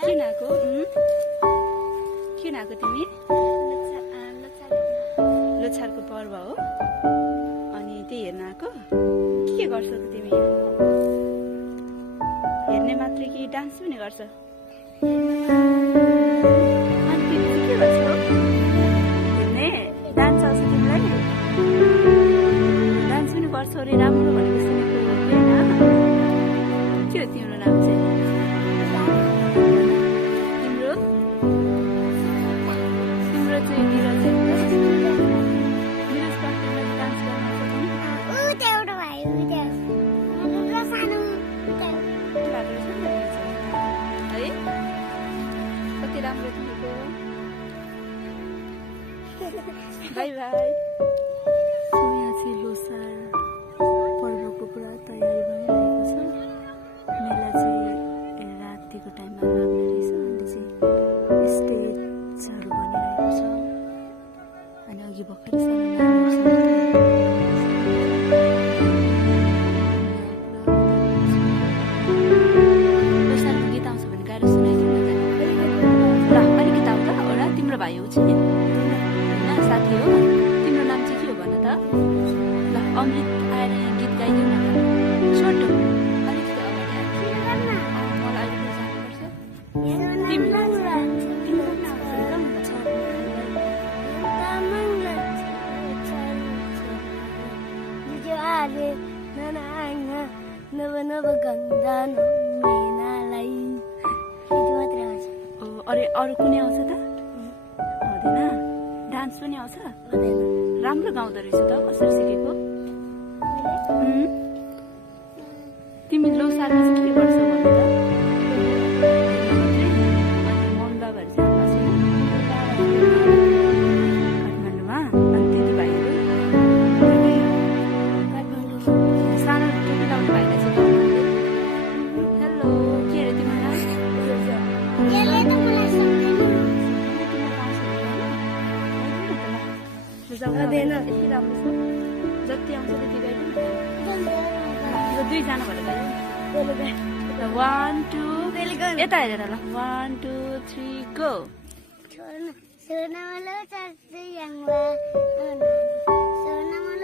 किन आएको तिमी? लोछारको पर्व हो अनि त्यही हेर्न आएको? के गर्छौ त तिमी? हेर्ने मात्रै कि डान्स पनि गर्छ? अनि तिमी चाहिँ के गर्छौ? हेर्ने डान्स आउँछ तिमीलाई? डान्स पनि गर्छौ अरे राम्रो भनेको सुनेको होइन? के हो तिम्रो नाम चाहिँ? By by. यहाँ चाहिँ लोसार पर्वको पुरा तयारी भइरहेको छ। मेला चाहिँ रातिको टाइममा लाग्ने रहेछ। अहिले चाहिँ स्टेजहरू बनिरहेको छ अनि अघि भर्खरै लोसारको गीत आउँछ भने गाह्रो सुनाइदिनु न। ल अलिकति आउँछ एउटा तिम्रो भाइ हो चाहिँ साथी हो। तिम्रो नाम चाहिँ के हो भन त? ल अमृत आएर यहाँ गीत गाइदिउ न। छोटो अलिकति अगाडि मलाई अलिकति जानुपर्छ। अरे अरू कुनै आउँछ त? आउँदैन? डान्स पनि आउँछ? राम्रो गाउँदो रहेछ त। कसरी सिकेको? तिमी लोसारमा चाहिँ के गर्छौ भन त? अनि मम्मी बाबाहरू चाहिँ बसेन काठमाडौँमा? अनि दिदीभाइहरू सानो टोपी लाउने भाइलाई चाहिँ गाउनुहुन्थ्यो। हेलो, के अरे तिम्रो नाम? राम्रो छ। जति आउँछ त्यति गाइदिनु न। दुईजना भएर गाइदिनु। 1 2 यता हेरेर ल। 1 2 3 गो।